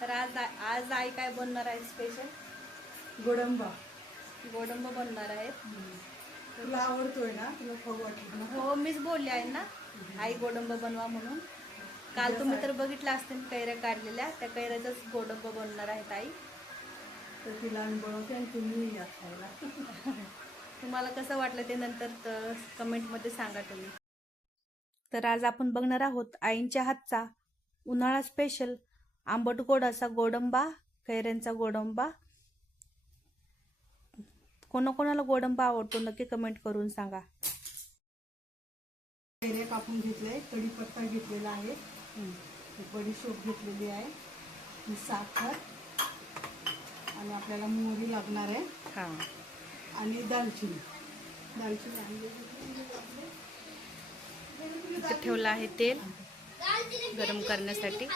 तर आज आज आई काय बनणार आहे स्पेशल गोडंबा. गोडंब बनणार आहेत तुला आवडतोय ना? तुला खाऊ वाटलं ना? हो मीच बोलले आहे ना. आई गोडंब बनवा म्हणून. काल तुम्ही तर बघितलं असतील कैऱ्या काढलेल्या. त्या कैऱ्याचाच गोडंब बनणार आहेत आई. तर तिला आम्ही बनवते आणि तुम्ही या खायला. तुम्हाला कसं वाटलं ते नंतर कमेंटमध्ये सांगा तुम्ही. तर आज आपण बघणार आहोत आईंच्या हातचा उन्हाळा स्पेशल आंबट गोड असा गोडंबा कैऱ्यांचा गोडंबा. कोणाकोणाला गोडंबा आवडतो नक्की कमेंट करून सांगा. कैऱ्या कापून घेतलाय कढीपत्ता घेतलेला आहे. बडीशोप घेतलेली आहे. साखर. आणि आपल्याला मोहरी लागणार आहे. हां. आणि दालचिनी. दालचिनी ठेवलं आहे तेल गरम करण्यासाठी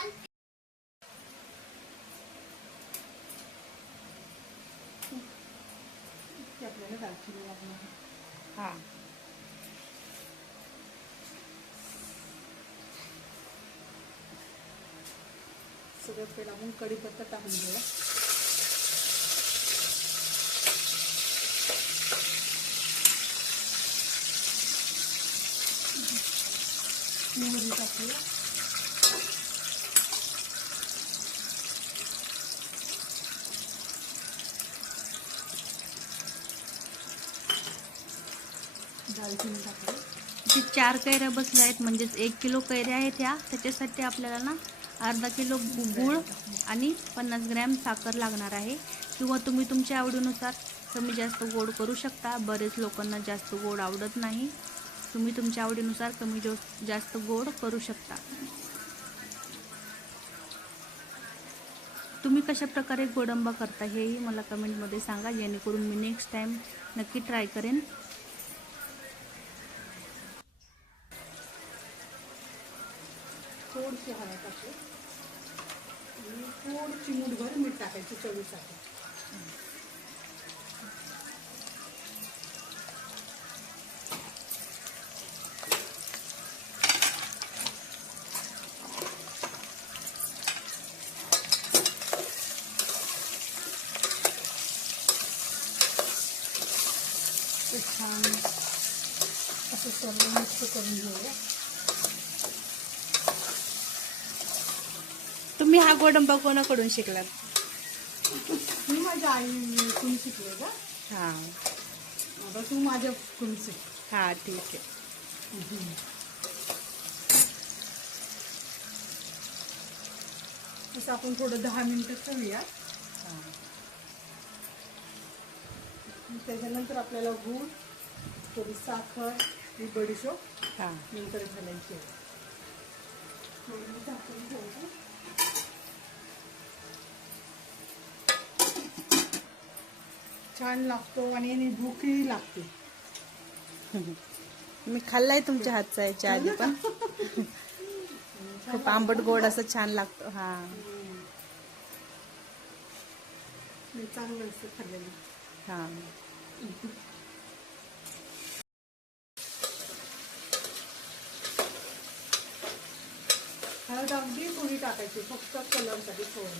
ती आपल्याला दालचिनी लागणार आहे. हां. सगळं पहिला आपण कढीपत्ता टाकून घेऊया. मोहरी टाकूया. दालचिनी टाकली चार कैऱ्या बसल्या आहेत म्हणजेच एक किलो कैऱ्या आहेत ह्या. त्याच्यासाठी आपल्याला ना अर्धा किलो गूळ आणि पन्नास ग्रॅम साखर लागणार आहे. किंवा तुम्ही तुमच्या आवडीनुसार कमी जास्त गोड करू शकता. बरेच लोकांना जास्त गोड आवडत नाही. तुम्ही तुमच्या आवडीनुसार कमी जो जास्त गोड करू शकता. तुम्ही कशा प्रकारे गोडंबा करता हेही मला कमेंटमध्ये सांगा. जेणेकरून मी नेक्स्ट टाईम नक्की ट्राय करेन. थोडीशी हळद टाकली आणि थोडी चिमूटभर मीठ टाकायची चवीसाठी. छान असं सर्व मिक्स करून घेऊया. तुम्ही हा गोडंबा कोणाकडून शिकलात? मी माझ्या आईकडून शिकले का हां. आता तू माझ्याकडून शिक. हां ठीक आहे. आपण थोडं दहा मिनिटं ठेवूया त्याच्यानंतर आपल्याला गूळ थोडी साखर ही बडीशोप हां. नंतर घालायची आहे. थोडी छान लागतो आणि याने भूकही लागते. मी खाल्लाय तुमच्या हातचा याच्या आधी पण. खूप आंबट गोड असं छान लागतो हा. मी चांगलं असतं खाल्लेलं. हा. हळद अगदी थोडी टाकायची फक्त कलरसाठी थोडं.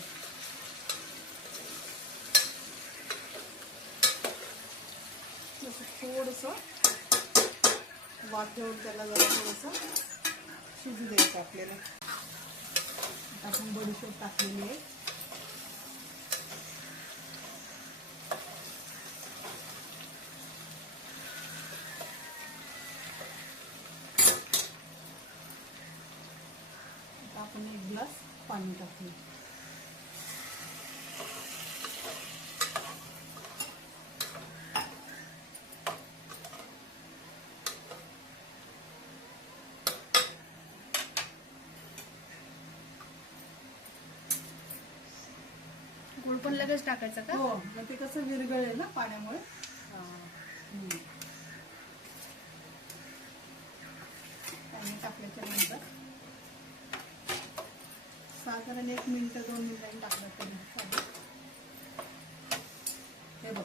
जसं थोडंसं वाफेवर त्याला जरा थोडंसं शिजू द्यायचं आपल्याला. आपण बडीशेप टाकलेली आहे. आपण एक ग्लास पाणी टाकूया. पण लगेच टाकायचं का? हो मग ते कसं विरघळेल ना पाण्यामुळे. पाणी टाकल्याच्या नंतर. साधारण एक मिनिट दोन मिनिटांनी टाकलं तरी चालेल. हे बघ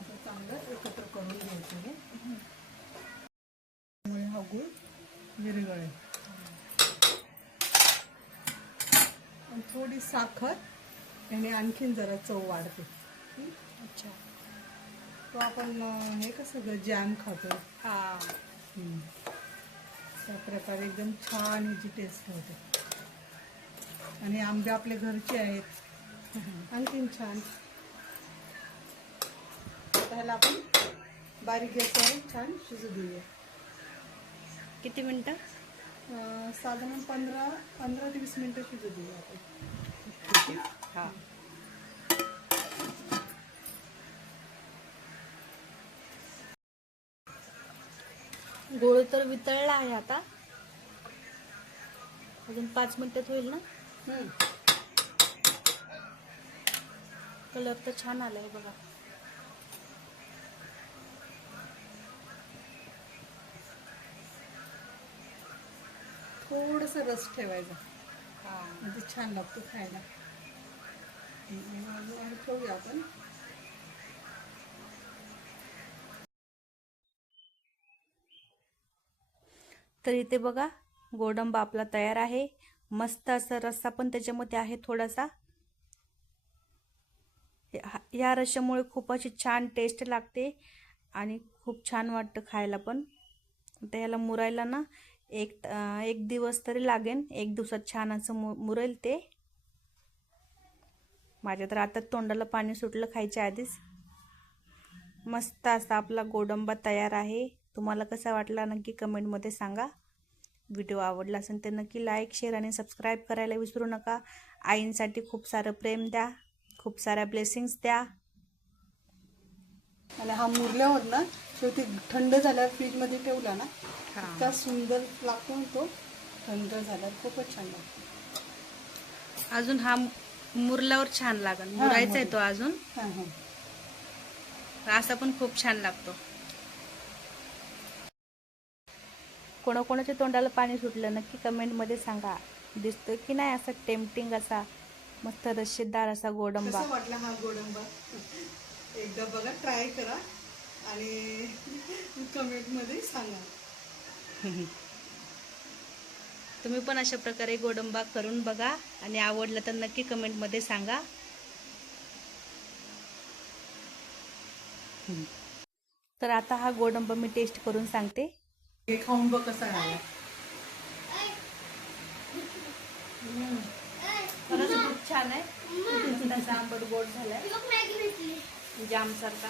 असं चांगलं एकत्र करून घ्यायचं हे. हा गुळ विरघळेल. आणि थोडी साखर याने आणखीन जरा चव वाढते? अच्छा. तो आपण हे कसं जॅम खातो हा. त्या प्रकारे एकदम छान ह्याची टेस्ट होते आणि आंबे आपले घरचे आहेत. आणखीन छान. आता ह्याला आपण बारीक गॅसवर छान शिजू देऊया. किती मिनटं? साधारण पंधरा पंधरा ते वीस मिनटं शिजू देऊया आपण. हा. गोळ तर वितळला आहे आता. अजून पाच मिनिटात होईल ना. कलर तर छान आलाय बघा. थोडंसं रस ठेवायचा. हा. म्हणजे छान लागतो खायला. आणि ठेवूया आपण तर इथे बघा गोडंबा आपला तयार आहे. मस्त असा रस्सा पण त्याच्यामध्ये आहे थोडासा. ह्या- ह्या खूप अशी छान टेस्ट लागते आणि खूप छान वाटतं खायला पण. आता याला मुरायला ना एक एक दिवस तरी लागेल एक दिवसात छान असं मु मुरेल ते. माझ्या तर आता तोंडाला पाणी सुटलं खायच्या आधीच. मस्त असा आपला गोडंबा तयार आहे. तुम्हाला कसा वाटला नक्की कमेंटमध्ये सांगा. व्हिडिओ आवडला असेल तर नक्की लाईक शेअर आणि सबस्क्राईब करायला विसरू नका. आईंसाठी खूप सारं प्रेम द्या. खूप साऱ्या ब्लेसिंग्स द्या. आणि हा मुरल्यावर ना शेवटी थंड झाल्यावर फ्रीजमध्ये ठेवला ना हां. इतका सुंदर लागतो तो. थंड झाल्यावर खूपच छान लागतो. अजून हा मुरल्यावर छान लागेल मुरायचा आहे. तो अजून. हां हां. असा पण खूप छान लागतो. कोणाकोणाच्या तोंडाला पाणी सुटलं नक्की कमेंटमध्ये सांगा. दिसतोय की नाही असा टेम्पटिंग असा मस्त रश्शेदार असा गोडंबा? कसा वाटला हा गोडंबा? एकदा बघा ट्राय करा आणि कमेंटमध्ये सांगा. तुम्ही पण अशा प्रकारे गोडंबा करून बघा आणि आवडलं तर नक्की कमेंटमध्ये सांगा. तर आता हा गोडंबा मी टेस्ट करून सांगते. हे खाऊन बघ कसा आहे खरंच खूप छान आहे. आंबट गोड झालाय. जाम सारखा.